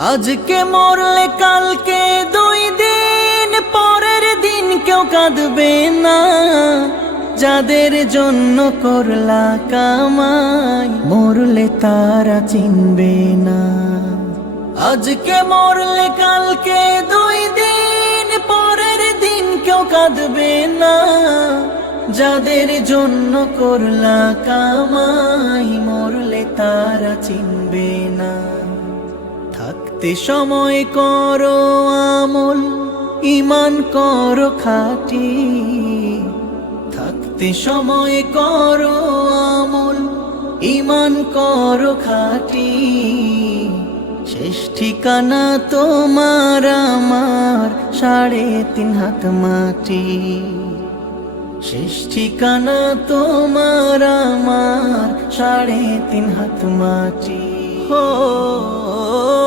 আজকে মরলে কালকে 2 দিন পরের দিন কেউ কাঁদবে না। যাদের জন্য করলা কামাই মরলে তারা চিনবে না। আজকে মরলে কালকে 2 দিন পরের দিন কেউ কাঁদবে না। যাদের জন্য করলা কামাই মরলে তারা চিনবে না। থাকতে সময় করো আমল, ঈমান করো খাঁটি। থাকতে সময় করো আমল, ঈমান করো খাঁটি। শেষ ঠিকানা তোমার আমার 3.5 হাত মাটি। শেষ ঠিকানা তোমার আমার 3.5 হাত মাটি।